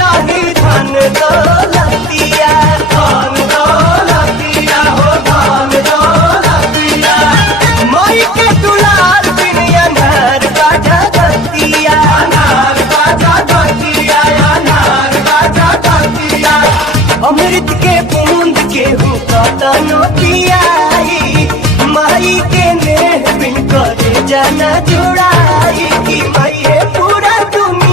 रही धन दौलतिया, धन दौलतिया हो धन दौलतिया। माई के दुलार बिन अनार बाजा दतिया, अनार बाजा दतिया, अनार बाजा दतिया। अमृत के बूंद के हो कतनो पियाई, माई के नेह बिन करे जाना जुड़ा।